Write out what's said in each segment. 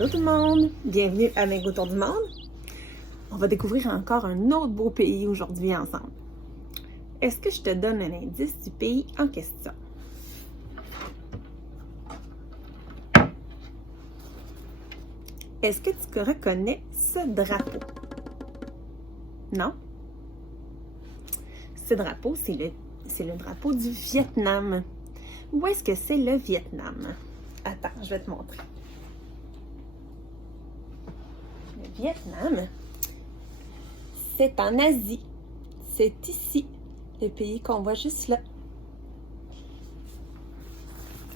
Allô tout le monde, bienvenue à Bingo Tour du Monde. On va découvrir encore un autre beau pays aujourd'hui ensemble. Est-ce que je te donne un indice du pays en question? Est-ce que tu reconnais ce drapeau? Non? Ce drapeau, c'est le drapeau du Vietnam. Où est-ce que c'est le Vietnam? Attends, je vais te montrer. Le Vietnam, c'est en Asie. C'est ici, le pays qu'on voit juste là.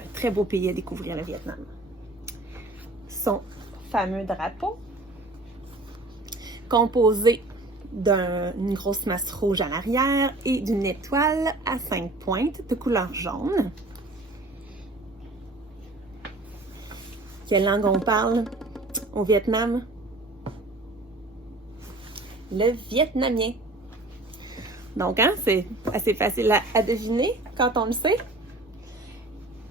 Un très beau pays à découvrir, le Vietnam. Son fameux drapeau, composé d'une grosse masse rouge à l'arrière et d'une étoile à 5 pointes de couleur jaune. Quelle langue on parle au Vietnam? Le vietnamien. Donc, c'est assez facile à deviner quand on le sait.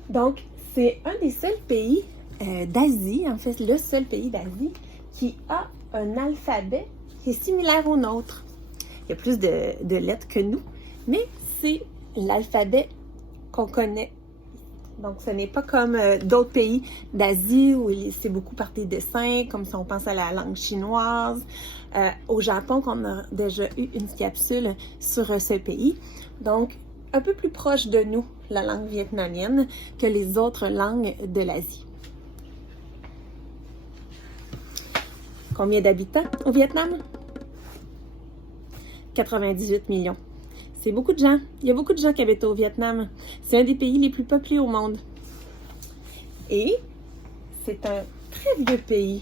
Donc, c'est un des seuls pays d'Asie, en fait, le seul pays d'Asie qui a un alphabet qui est similaire au nôtre. Il y a plus de lettres que nous, mais c'est l'alphabet qu'on connaît. Donc, ce n'est pas comme d'autres pays d'Asie où c'est beaucoup par des dessins, comme si on pense à la langue chinoise. Au Japon, qu'on a déjà eu une capsule sur ce pays. Donc, un peu plus proche de nous, la langue vietnamienne, que les autres langues de l'Asie. Combien d'habitants au Vietnam? 98 millions. C'est beaucoup de gens. Il y a beaucoup de gens qui habitent au Vietnam. C'est un des pays les plus peuplés au monde. Et c'est un très vieux pays,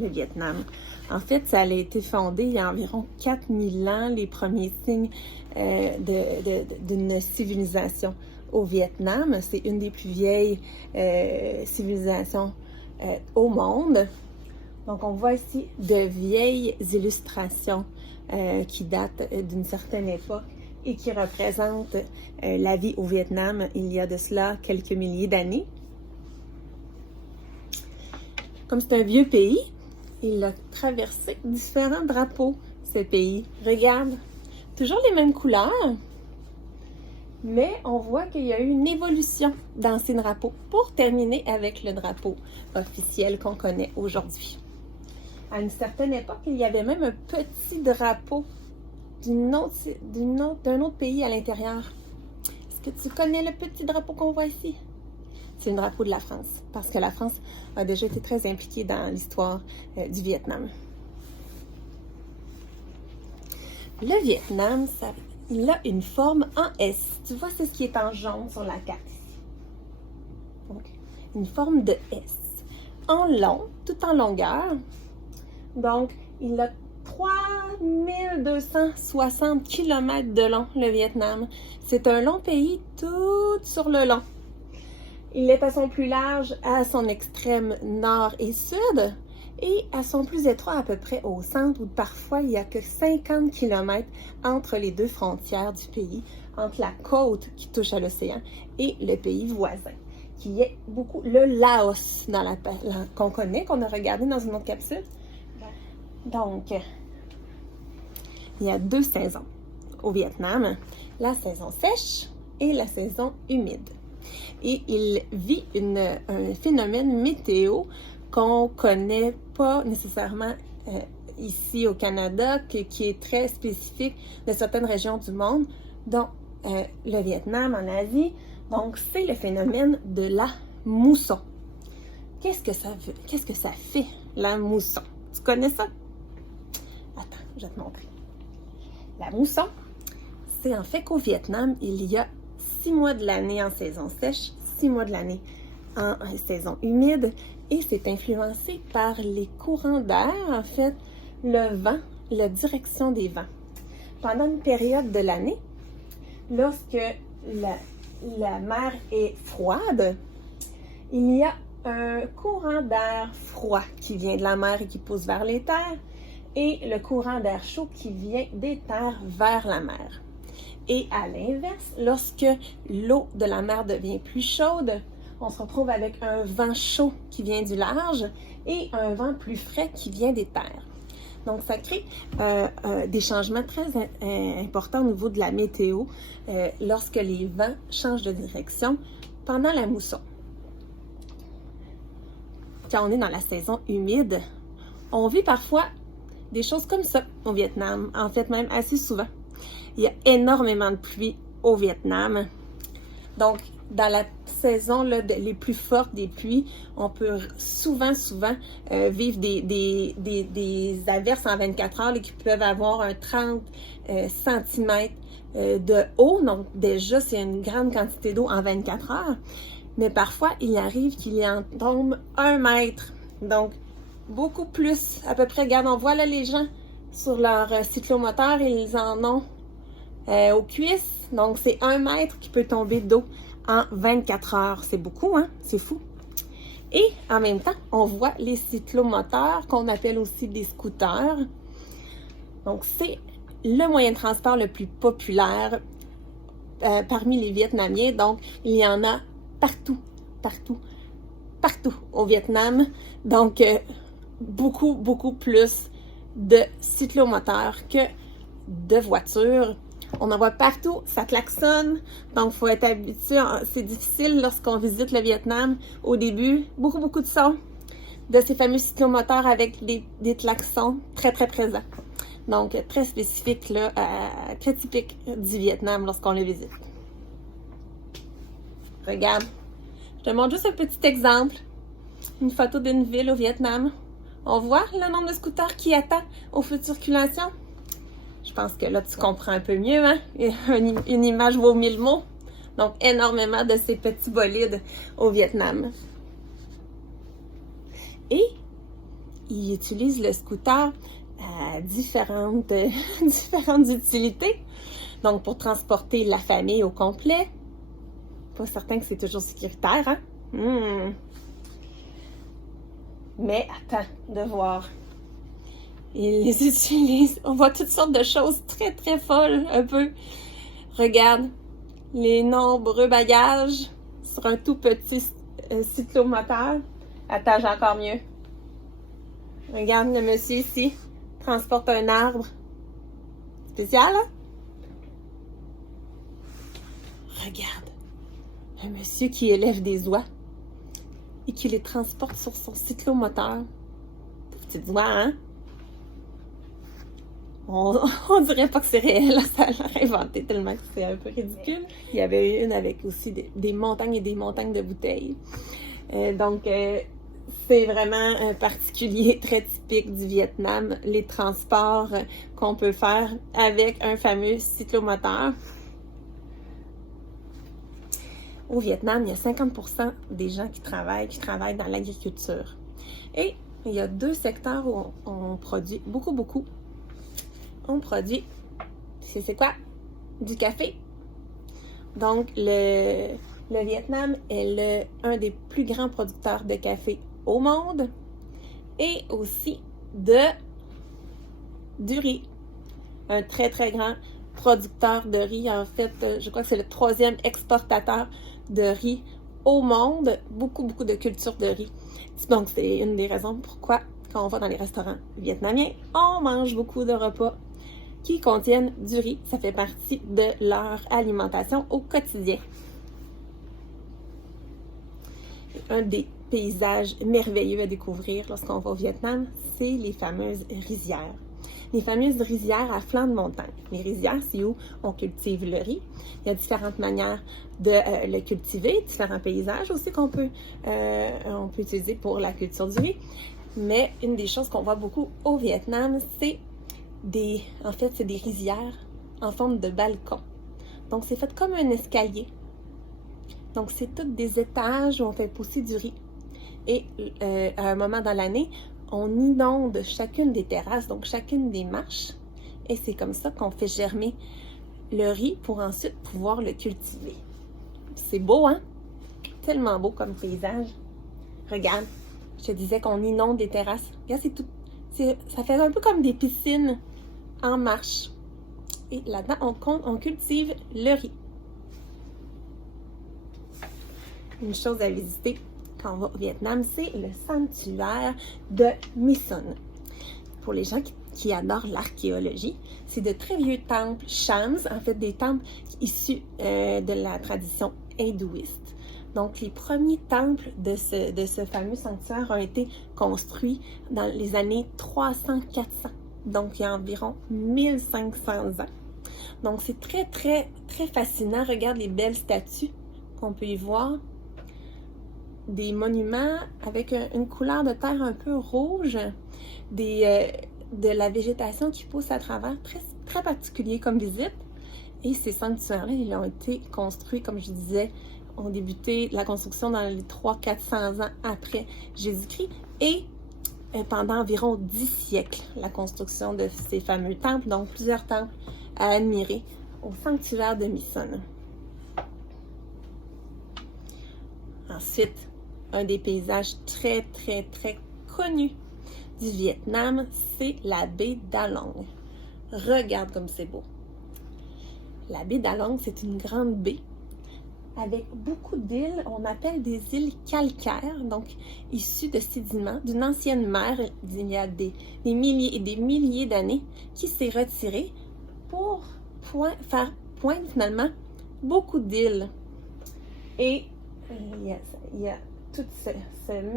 le Vietnam. En fait, ça a été fondé il y a environ 4000 ans, les premiers signes d'une civilisation au Vietnam. C'est une des plus vieilles civilisations au monde. Donc, on voit ici de vieilles illustrations qui datent d'une certaine époque et qui représentent la vie au Vietnam il y a de cela quelques milliers d'années. Comme c'est un vieux pays, il a traversé différents drapeaux, ce pays. Regarde, toujours les mêmes couleurs, mais on voit qu'il y a eu une évolution dans ces drapeaux pour terminer avec le drapeau officiel qu'on connaît aujourd'hui. À une certaine époque, il y avait même un petit drapeau d'un autre pays à l'intérieur. Est-ce que tu connais le petit drapeau qu'on voit ici? C'est le drapeau de la France, parce que la France a déjà été très impliquée dans l'histoire du Vietnam. Le Vietnam, il a une forme en S. Tu vois, c'est ce qui est en jaune sur la carte ici. Donc, une forme de S. En long, tout en longueur. Donc, il a 3260 km de long, le Vietnam. C'est un long pays tout sur le long. Il est à son plus large à son extrême nord et sud et à son plus étroit à peu près au centre où parfois il n'y a que 50 km entre les deux frontières du pays, entre la côte qui touche à l'océan et le pays voisin, qui est beaucoup le Laos qu'on connaît, qu'on a regardé dans une autre capsule. Donc, il y a 2 saisons au Vietnam, la saison sèche et la saison humide. Et il vit un phénomène météo qu'on ne connaît pas nécessairement ici au Canada, qui est très spécifique de certaines régions du monde, dont le Vietnam en Asie. Donc, c'est le phénomène de la mousson. Qu'est-ce que ça fait, la mousson? Tu connais ça? Attends, je vais te montrer. La mousson, c'est en fait qu'au Vietnam, il y a 6 mois de l'année en saison sèche, 6 mois de l'année en saison humide, et c'est influencé par les courants d'air, en fait, le vent, la direction des vents. Pendant une période de l'année, lorsque la mer est froide, il y a un courant d'air froid qui vient de la mer et qui pousse vers les terres, et le courant d'air chaud qui vient des terres vers la mer. Et à l'inverse, lorsque l'eau de la mer devient plus chaude, on se retrouve avec un vent chaud qui vient du large et un vent plus frais qui vient des terres. Donc, ça crée des changements très importants au niveau de la météo lorsque les vents changent de direction pendant la mousson. Quand on est dans la saison humide, on vit parfois des choses comme ça au Vietnam, en fait même assez souvent. Il y a énormément de pluie au Vietnam. Donc, dans la saison là, les plus fortes des pluies, on peut souvent vivre des averses en 24 heures là, qui peuvent avoir un 30 cm de eau. Donc, déjà, c'est une grande quantité d'eau en 24 heures. Mais parfois, il arrive qu'il y en tombe 1 mètre. Donc, beaucoup plus. À peu près, regarde, on voit là les gens sur leur cyclomoteur, ils en ont aux cuisses. Donc, c'est 1 mètre qui peut tomber d'eau en 24 heures. C'est beaucoup, hein? C'est fou. Et en même temps, on voit les cyclomoteurs, qu'on appelle aussi des scooters. Donc, c'est le moyen de transport le plus populaire parmi les Vietnamiens. Donc, il y en a partout au Vietnam. Donc, beaucoup plus de cyclomoteurs que de voitures. On en voit partout, ça klaxonne, donc il faut être habitué. C'est difficile lorsqu'on visite le Vietnam. Au début, beaucoup de sons de ces fameux cyclomoteurs avec des klaxons très présents. Donc, très spécifique, là, très typique du Vietnam lorsqu'on le visite. Regarde, je te montre juste un petit exemple. Une photo d'une ville au Vietnam. On voit le nombre de scooters qui attend aux feux de circulation. Je pense que là, tu comprends un peu mieux, hein? Une image vaut 1000 mots. Donc, énormément de ces petits bolides au Vietnam. Et ils utilisent le scooter à différentes utilités. Donc, pour transporter la famille au complet. Pas certain que c'est toujours sécuritaire, hein? Mais attends de voir. Ils les utilisent. On voit toutes sortes de choses très folles, un peu. Regarde, les nombreux bagages sur un tout petit cyclomoteur. Attends, j'ai encore mieux. Regarde, le monsieur ici transporte un arbre. Spécial, hein? Regarde, un monsieur qui élève des oies et qui les transporte sur son cyclomoteur. Petites oies, hein? On dirait pas que c'est réel, ça a l'air inventé tellement que c'est un peu ridicule. Il y avait une avec aussi des montagnes et des montagnes de bouteilles. Donc, c'est vraiment particulier, très typique du Vietnam, les transports qu'on peut faire avec un fameux cyclomoteur. Au Vietnam, il y a 50% des gens qui travaillent dans l'agriculture. Et il y a 2 secteurs où on produit beaucoup. On produit, c'est quoi? Du café. Donc, le Vietnam est un des plus grands producteurs de café au monde et aussi du riz. Un très grand producteur de riz. En fait, je crois que c'est le 3e exportateur de riz au monde. Beaucoup de culture de riz. Donc, c'est une des raisons pourquoi, quand on va dans les restaurants vietnamiens, on mange beaucoup de repas qui contiennent du riz. Ça fait partie de leur alimentation au quotidien. Un des paysages merveilleux à découvrir lorsqu'on va au Vietnam, c'est les fameuses rizières. Les fameuses rizières à flanc de montagne. Les rizières, c'est où on cultive le riz. Il y a différentes manières de le cultiver, différents paysages aussi qu'on peut utiliser pour la culture du riz. Mais une des choses qu'on voit beaucoup au Vietnam, c'est des rizières en forme de balcon. Donc, c'est fait comme un escalier. Donc, c'est tous des étages où on fait pousser du riz. Et à un moment dans l'année, on inonde chacune des terrasses, donc chacune des marches. Et c'est comme ça qu'on fait germer le riz pour ensuite pouvoir le cultiver. C'est beau, hein? Tellement beau comme paysage. Regarde, je te disais qu'on inonde des terrasses. Regarde, c'est tout. Ça fait un peu comme des piscines en marche. Et là-dedans, on cultive le riz. une chose à visiter quand on va au Vietnam, c'est le sanctuaire de Mison. Pour les gens qui adorent l'archéologie, c'est de très vieux temples shams, en fait des temples issus de la tradition hindouiste. Donc, les premiers temples de ce fameux sanctuaire ont été construits dans les années 300-400. Donc, il y a environ 1500 ans. Donc, c'est très, très, très fascinant. Regarde les belles statues qu'on peut y voir. Des monuments avec une couleur de terre un peu rouge. De la végétation qui pousse à travers. Très, très particulier comme visite. Et ces sanctuaires-là, ils ont été construits, comme je disais, ont débuté la construction dans les 300-400 ans après Jésus-Christ. Et pendant environ 10 siècles, la construction de ces fameux temples, donc plusieurs temples à admirer au sanctuaire de Mison. Ensuite, un des paysages très, très, très connus du Vietnam, c'est la baie d'Along. Regarde comme c'est beau. La baie d'Along, c'est une grande baie avec beaucoup d'îles, on appelle des îles calcaires, donc issues de sédiments d'une ancienne mer d'il y a des milliers et des milliers d'années qui s'est retirée pour faire poindre finalement beaucoup d'îles. Et il y a tout cette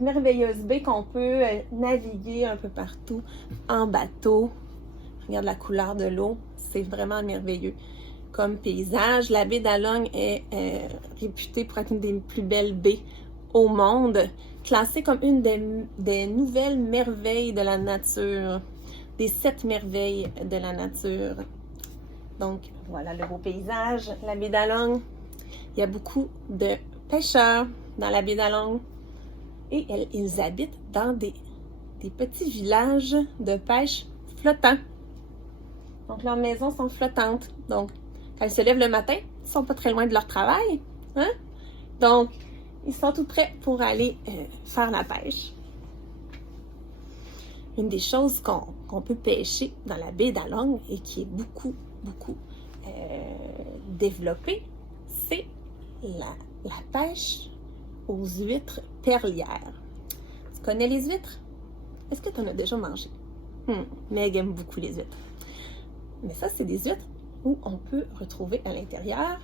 merveilleuse baie qu'on peut naviguer un peu partout en bateau. Regarde la couleur de l'eau, c'est vraiment merveilleux. Comme paysage, la baie d'Along est réputée pour être une des plus belles baies au monde, classée comme une des nouvelles merveilles de la nature, des 7 merveilles de la nature. Donc, voilà le beau paysage, la baie d'Along. Il y a beaucoup de pêcheurs dans la baie d'Along et ils habitent dans des petits villages de pêche flottants. Donc, leurs maisons sont flottantes. Donc, quand ils se lèvent le matin, ils ne sont pas très loin de leur travail. Hein? Donc, ils sont tout prêts pour aller faire la pêche. Une des choses qu'on peut pêcher dans la baie d'Along et qui est beaucoup, beaucoup développée, c'est la pêche aux huîtres perlières. Tu connais les huîtres? Est-ce que tu en as déjà mangé? Meg aime beaucoup les huîtres. Mais ça, c'est des huîtres où on peut retrouver à l'intérieur,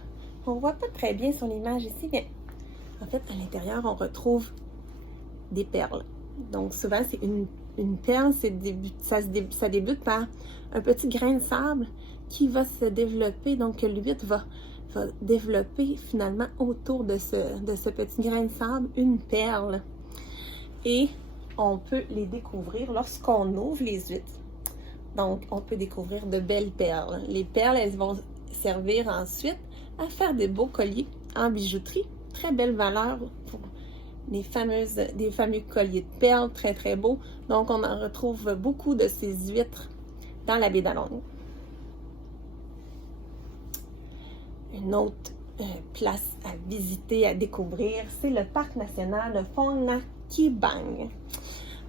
on ne voit pas très bien sur l'image ici, mais en fait, à l'intérieur, on retrouve des perles. Donc, souvent, c'est une perle, ça débute par un petit grain de sable qui va se développer, donc que l'huître va développer finalement autour de ce petit grain de sable une perle. Et on peut les découvrir lorsqu'on ouvre les huîtres. Donc, on peut découvrir de belles perles. Les perles, elles vont servir ensuite à faire des beaux colliers en bijouterie. Très belle valeur pour des fameux colliers de perles, très très beaux. Donc, on en retrouve beaucoup de ces huîtres dans la baie d'Along. Une autre place à visiter, à découvrir, c'est le parc national de Phong Nha Ke Bang.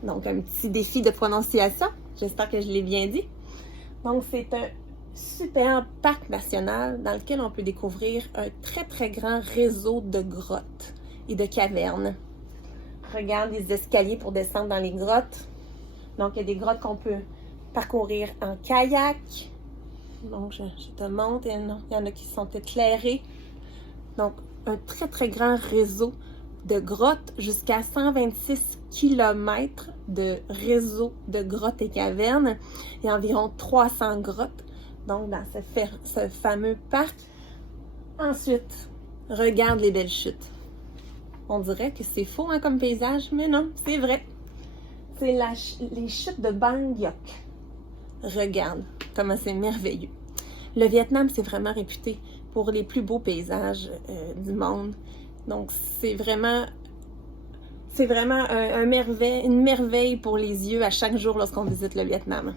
Donc, un petit défi de prononciation. J'espère que je l'ai bien dit. Donc, c'est un super parc national dans lequel on peut découvrir un très, très grand réseau de grottes et de cavernes. Regarde les escaliers pour descendre dans les grottes. Donc, il y a des grottes qu'on peut parcourir en kayak. Donc, je te montre, il y en a qui sont éclairées. Donc, un très, très grand réseau de grottes, jusqu'à 126 km de réseau de grottes et cavernes. Il y a environ 300 grottes, donc dans ce fameux parc. Ensuite, regarde les belles chutes. On dirait que c'est faux comme paysage, mais non, c'est vrai. C'est les chutes de Bang Yok. Regarde comment c'est merveilleux. Le Vietnam, c'est vraiment réputé pour les plus beaux paysages du monde. Donc, c'est vraiment une merveille pour les yeux à chaque jour lorsqu'on visite le Vietnam.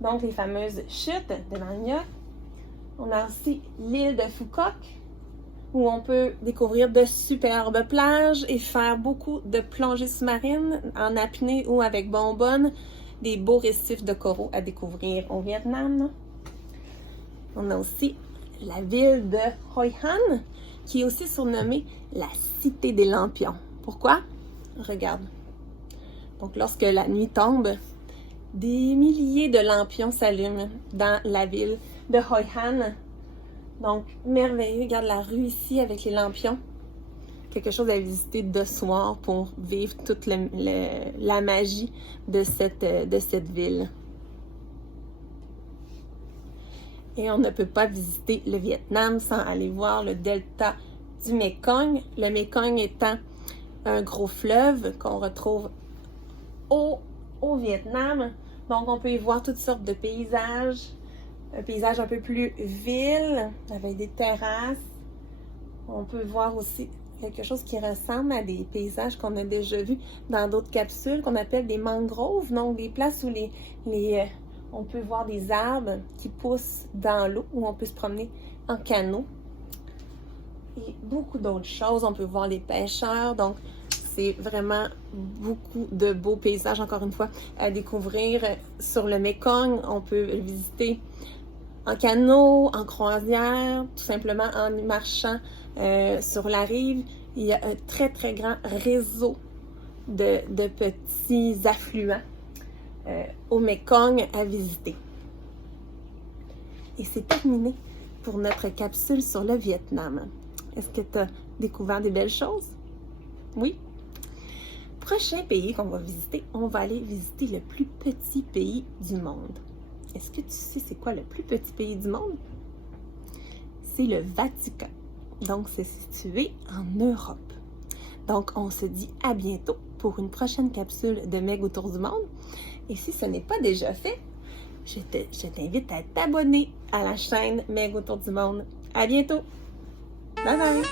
Donc, les fameuses chutes de Bang Yok. On a aussi l'île de Phu Quoc, où on peut découvrir de superbes plages et faire beaucoup de plongées sous-marines en apnée ou avec bonbonne. Des beaux récifs de coraux à découvrir au Vietnam. On a aussi la ville de Hoi An, qui est aussi surnommée la Cité des Lampions. Pourquoi? Regarde. Donc, lorsque la nuit tombe, des milliers de lampions s'allument dans la ville de Hoi An. Donc, merveilleux. Regarde la rue ici avec les lampions. Quelque chose à visiter de soir pour vivre toute la magie de cette ville. Et on ne peut pas visiter le Vietnam sans aller voir le delta du Mekong. Le Mekong étant un gros fleuve qu'on retrouve au Vietnam. Donc, on peut y voir toutes sortes de paysages. Un paysage un peu plus ville, avec des terrasses. On peut voir aussi quelque chose qui ressemble à des paysages qu'on a déjà vus dans d'autres capsules qu'on appelle des mangroves. Donc, des places où on peut voir des arbres qui poussent dans l'eau, où on peut se promener en canot. Et beaucoup d'autres choses. On peut voir les pêcheurs. Donc, c'est vraiment beaucoup de beaux paysages, encore une fois, à découvrir sur le Mekong. On peut le visiter en canot, en croisière, tout simplement en marchant sur la rive. Il y a un très, très grand réseau de petits affluents au Mekong à visiter. Et c'est terminé pour notre capsule sur le Vietnam. Est-ce que tu as découvert des belles choses? Oui? Prochain pays qu'on va visiter, on va aller visiter le plus petit pays du monde. Est-ce que tu sais c'est quoi le plus petit pays du monde? C'est le Vatican. Donc, c'est situé en Europe. Donc, on se dit à bientôt pour une prochaine capsule de Meg autour du monde. Et si ce n'est pas déjà fait, je t'invite à t'abonner à la chaîne Meg autour du monde. À bientôt! Bye bye!